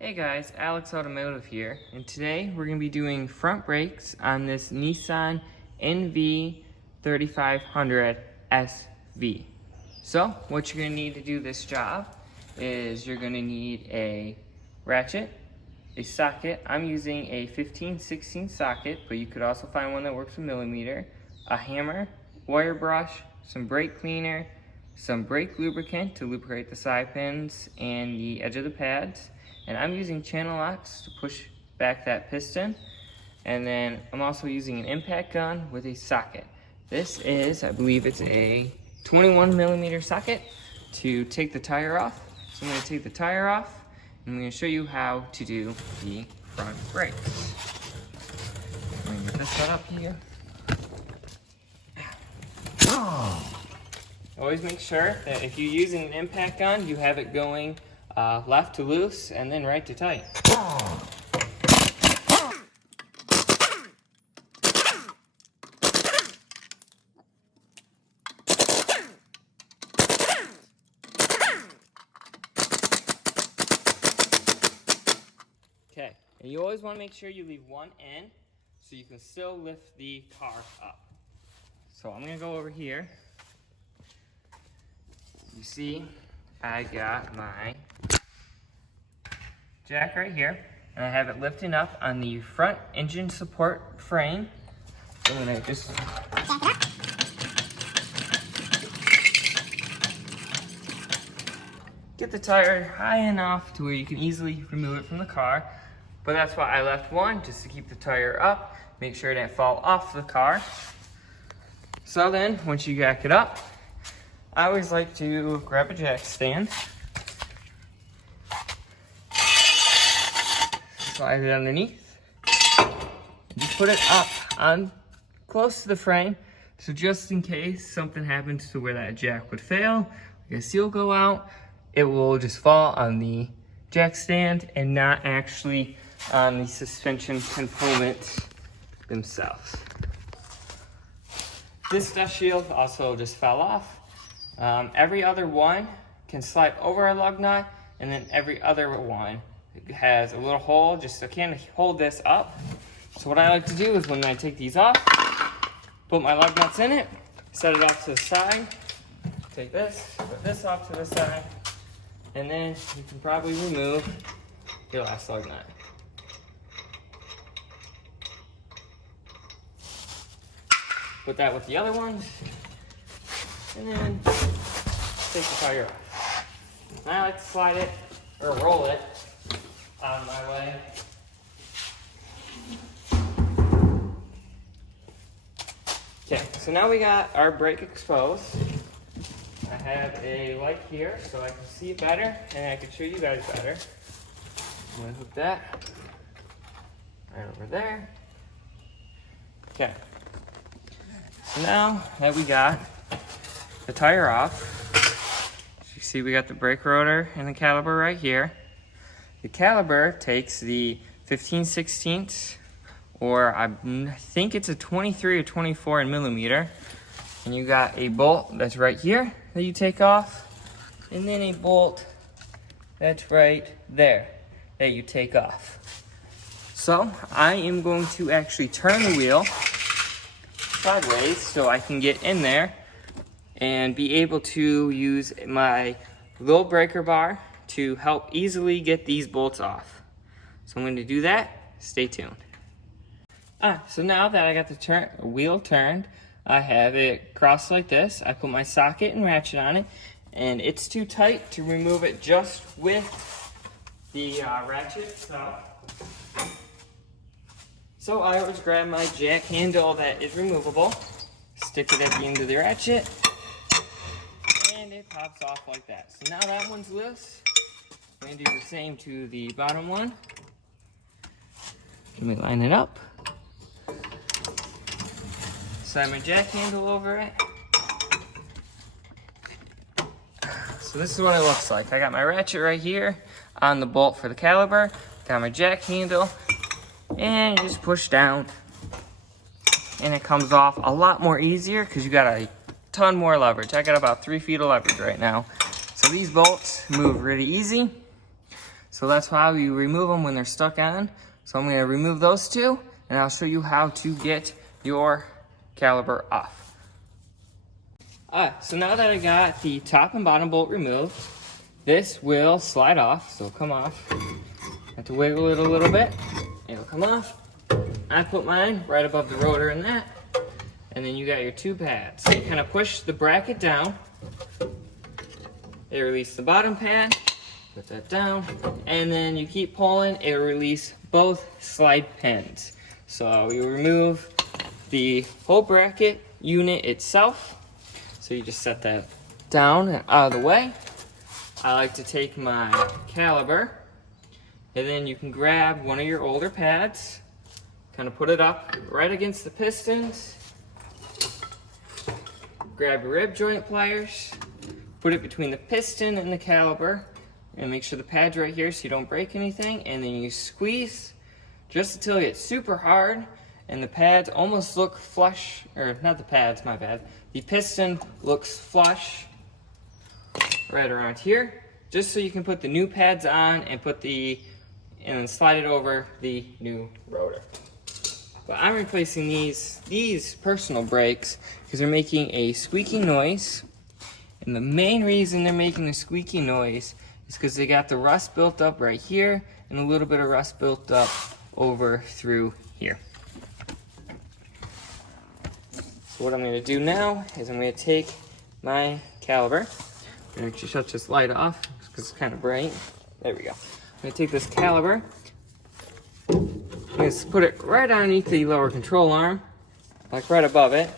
Hey guys, Alex Automotive here, and today we're going to be doing front brakes on this Nissan NV3500 SV. So, what you're going to need to do this job is you're going to need a ratchet, a socket. I'm using a 15/16 socket, but you could also find one that works with millimeter, a hammer, wire brush, some brake cleaner, some brake lubricant to lubricate the side pins and the edge of the pads. And I'm using channel locks to push back that piston. And then I'm also using an impact gun with a socket. This is, I believe it's a 21mm socket to take the tire off. So I'm going to take the tire off and I'm going to show you how to do the front brakes. I'm going to get this set up here. Always make sure that if you're using an impact gun, you have it going left to loose and then right to tight. Okay, and you always want to make sure you leave one end so you can still lift the car up. So I'm going to go over here. You see, I got my jack right here, and I have it lifting up on the front engine support frame. So I'm gonna just get the tire high enough to where you can easily remove it from the car. But that's why I left one, just to keep the tire up, make sure it didn't fall off the car. So then, once you jack it up, I always like to grab a jack stand, slide it underneath, just put it up on close to the frame, so just in case something happens to where that jack would fail, like a seal go out, it will just fall on the jack stand and not actually on the suspension components themselves. This dust shield also just fell off. Every other one can slide over a lug nut, and then every other one has a little hole just so can hold this up. So what I like to do is when I take these off, put my lug nuts in it, set it off to the side, take this, put this off to the side, and then you can probably remove your last lug nut. Put that with the other ones, and then take the tire off. And I like to slide it, or roll it, out of my way. Okay, so now we got our brake exposed. I have a light here so I can see it better, and I can show you guys better. I'm gonna hook that right over there. Okay. So now that we got the tire off, as you see we got the brake rotor and the caliper right here. The caliper takes the 15/16, or I think it's a 23 or 24 in millimeter, and you got a bolt that's right here that you take off, and then a bolt that's right there that you take off. So I am going to actually turn the wheel sideways so I can get in there and be able to use my little breaker bar to help easily get these bolts off. So I'm going to do that. Stay tuned. So now that I got the wheel turned, I have it crossed like this. I put my socket and ratchet on it, and it's too tight to remove it just with the ratchet. So I always grab my jack handle that is removable, stick it at the end of the ratchet, and it pops off like that. So now that one's loose. I'm going to do the same to the bottom one. Let me line it up. Slide my jack handle over it. So this is what it looks like. I got my ratchet right here on the bolt for the caliper, got my jack handle, and you just push down and it comes off a lot more easier because you got a ton more leverage. I got about 3 feet of leverage right now. So these bolts move really easy. So that's how you remove them when they're stuck on. So I'm going to remove those two, and I'll show you how to get your caliper off. Alright, so now that I got the top and bottom bolt removed, this will slide off, so come off. Have to wiggle it a little bit, it'll come off. I put mine right above the rotor in that, and then you got your two pads. So you kind of push the bracket down, it releases the bottom pad, put that down, and then you keep pulling, it'll release both slide pins. So we remove the whole bracket unit itself. So you just set that down and out of the way. I like to take my caliper, and then you can grab one of your older pads, kind of put it up right against the pistons, grab your rib joint pliers, put it between the piston and the caliper, and make sure the pad's right here so you don't break anything, and then you squeeze just until it gets super hard and the pads almost look flush, or not the pads, my bad. The piston looks flush right around here, just so you can put the new pads on and and then slide it over the new rotor. But I'm replacing these personal brakes because they're making a squeaky noise. And the main reason they're making a squeaky noise is because they got the rust built up right here and a little bit of rust built up over through here. So what I'm going to do now is I'm going to take my caliper. I'm going to actually shut this light off because it's kind of bright. There we go. I'm going to take this caliper. I'm going to put it right underneath the lower control arm, like right above it,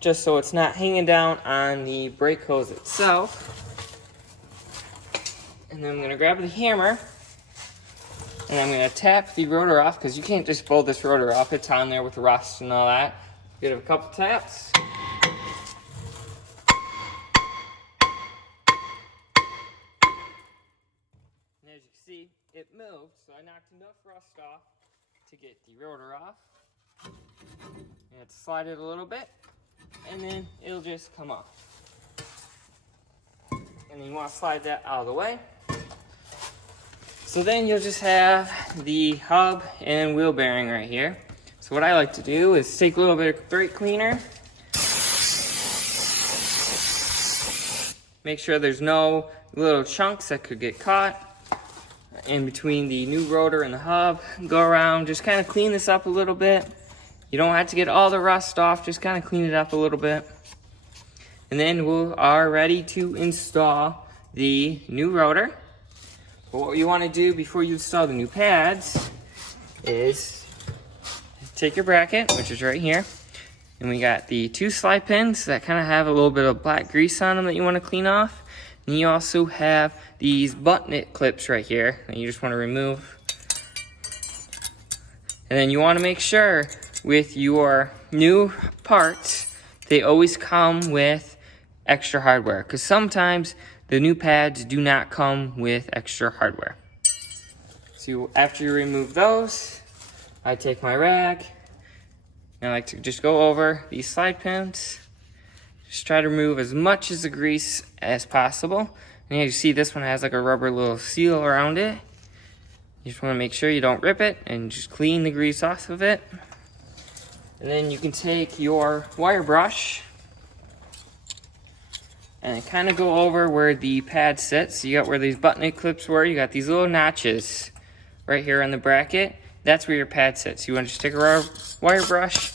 just so it's not hanging down on the brake hose itself. And then I'm going to grab the hammer, and I'm going to tap the rotor off, because you can't just pull this rotor off. It's on there with rust and all that. Give it a couple taps. And as you can see, it moved, so I knocked enough rust off to get the rotor off. And slide it a little bit, and then it'll just come off. And then you want to slide that out of the way. So then you'll just have the hub and wheel bearing right here. So what I like to do is take a little bit of brake cleaner, make sure there's no little chunks that could get caught in between the new rotor and the hub. Go around, just kind of clean this up a little bit. You don't have to get all the rust off, just kind of clean it up a little bit. And then we are ready to install the new rotor. But what you want to do before you install the new pads is take your bracket, which is right here, and we got the two slide pins that kind of have a little bit of black grease on them that you want to clean off. And you also have these button clips right here that you just want to remove. And then you want to make sure with your new parts, they always come with extra hardware, because sometimes the new pads do not come with extra hardware. So after you remove those, I take my rag, and I like to just go over these slide pins. Just try to remove as much of the grease as possible. And as you see, this one has like a rubber little seal around it. You just want to make sure you don't rip it, and just clean the grease off of it. And then you can take your wire brush and kind of go over where the pad sits. So you got where these button clips were, you got these little notches right here on the bracket. That's where your pad sits. You want to just take a wire brush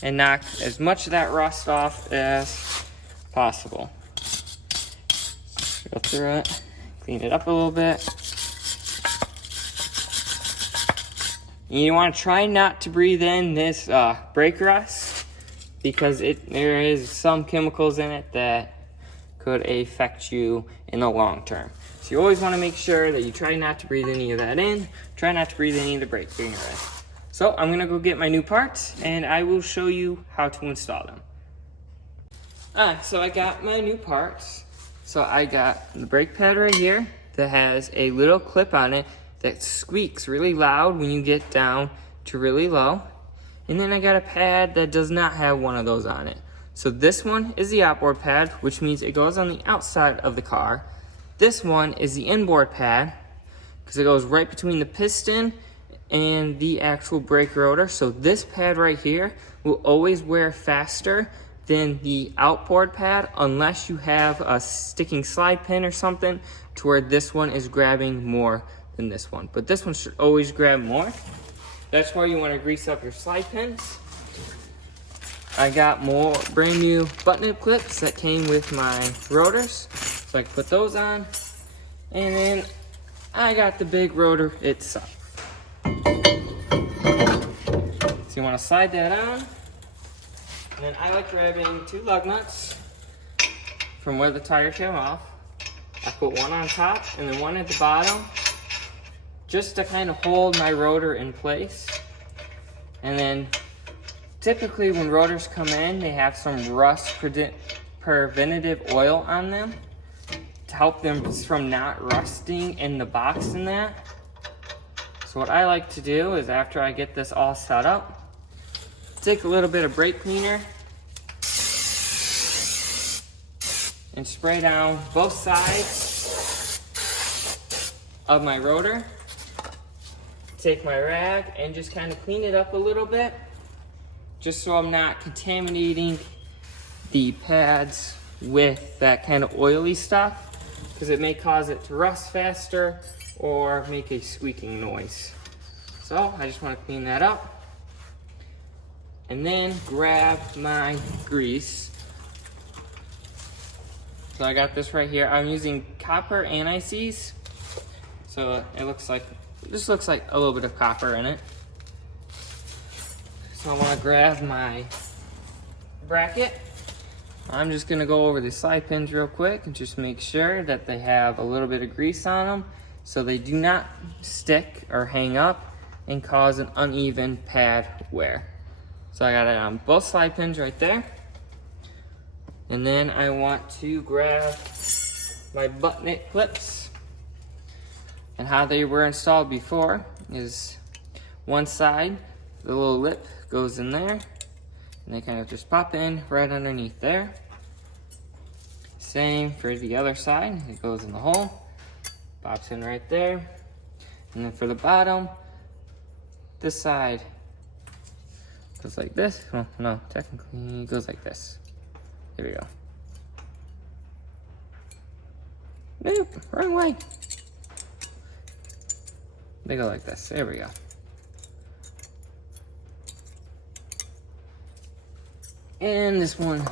and knock as much of that rust off as possible. Go through it, clean it up a little bit. And you want to try not to breathe in this brake rust, because there is some chemicals in it that could affect you in the long term. So you always want to make sure that you try not to breathe any of that in. Try not to breathe any of the brake cleaner in. So I'm going to go get my new parts, and I will show you how to install them. So I got my new parts. So I got the brake pad right here that has a little clip on it that squeaks really loud when you get down to really low. And then I got a pad that does not have one of those on it. So this one is the outboard pad, which means it goes on the outside of the car. This one is the inboard pad because it goes right between the piston and the actual brake rotor. So this pad right here will always wear faster than the outboard pad unless you have a sticking slide pin or something to where this one is grabbing more than this one. But this one should always grab more. That's why you want to grease up your slide pins. I got more brand new button clips that came with my rotors, so I can put those on. And then I got the big rotor itself. So you want to slide that on. And then I like grabbing 2 lug nuts from where the tire came off. I put one on top and then one at the bottom, just to kind of hold my rotor in place. And then typically when rotors come in, they have some rust preventative oil on them to help them from not rusting in the box and that. So what I like to do is, after I get this all set up, take a little bit of brake cleaner and spray down both sides of my rotor. Take my rag and just kind of clean it up a little bit, just so I'm not contaminating the pads with that kind of oily stuff, because it may cause it to rust faster or make a squeaking noise. So I just want to clean that up. And then grab my grease. So I got this right here. I'm using copper anti-seize. So this looks like a little bit of copper in it. So I want to grab my bracket. I'm just going to go over the side pins real quick and just make sure that they have a little bit of grease on them, so they do not stick or hang up and cause an uneven pad wear. So I got it on both slide pins right there. And then I want to grab my button clips. And how they were installed before is one side, the little lip goes in there, and they kind of just pop in right underneath there. Same for the other side, it goes in the hole, pops in right there. And then for the bottom, this side goes like this. Well, no, technically it goes like this. There we go. Nope, wrong way. They go like this. There we go. And this one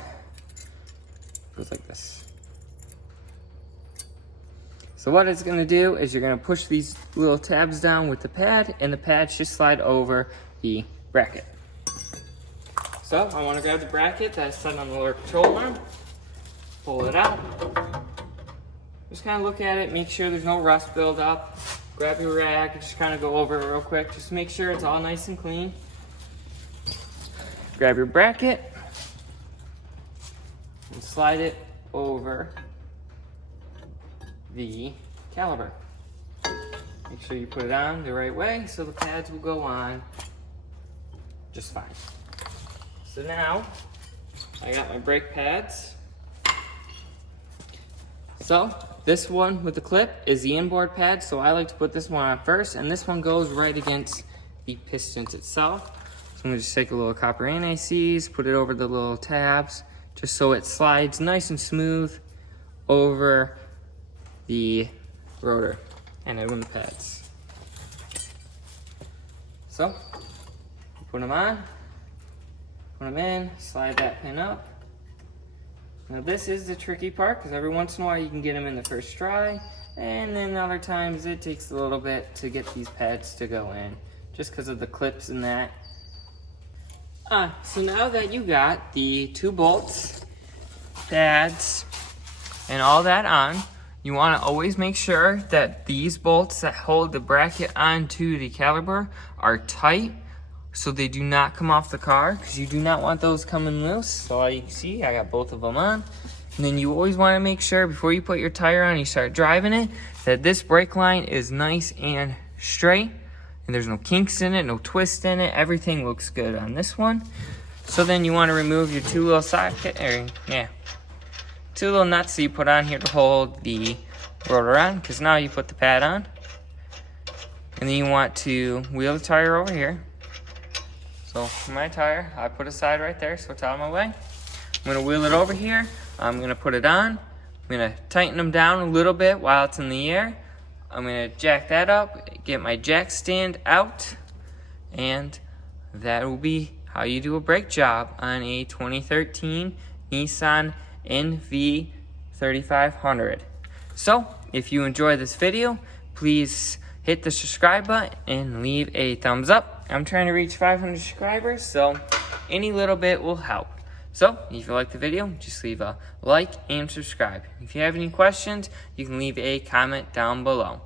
goes like this. So what it's going to do is you're going to push these little tabs down with the pad, and the pad should slide over the bracket. So I want to grab the bracket that's set on the lower control arm, pull it out, just kind of look at it, make sure there's no rust buildup. Grab your rag and just kind of go over it real quick, just make sure it's all nice and clean. Grab your bracket and slide it over the caliper. Make sure you put it on the right way so the pads will go on just fine. So now I got my brake pads. So this one with the clip is the inboard pad, so I like to put this one on first, and this one goes right against the pistons itself. So I'm gonna just take a little copper anti-seize, put it over the little tabs, just so it slides nice and smooth over the rotor and the pads. So put them on, put them in, slide that pin up. Now this is the tricky part, because every once in a while you can get them in the first try, and then other times it takes a little bit to get these pads to go in, just because of the clips and that. So now that you got the 2 bolts, pads, and all that on, you want to always make sure that these bolts that hold the bracket onto the caliper are tight, so they do not come off the car, because you do not want those coming loose. So you can see I got both of them on. And then you always want to make sure before you put your tire on, you start driving it, that this brake line is nice and straight, and there's no kinks in it, no twist in it. Everything looks good on this one. So then you want to remove your 2 little socket, 2 little nuts that you put on here to hold the rotor on, because now you put the pad on. And then you want to wheel the tire over here. So for my tire, I put aside right there so it's out of my way. I'm gonna wheel it over here. I'm gonna put it on. I'm gonna tighten them down a little bit while it's in the air. I'm gonna jack that up, get my jack stand out, and that will be how you do a brake job on a 2013 Nissan NV3500. So, if you enjoyed this video, please hit the subscribe button and leave a thumbs up. I'm trying to reach 500 subscribers, so any little bit will help. So, if you like the video, just leave a like and subscribe. If you have any questions, you can leave a comment down below.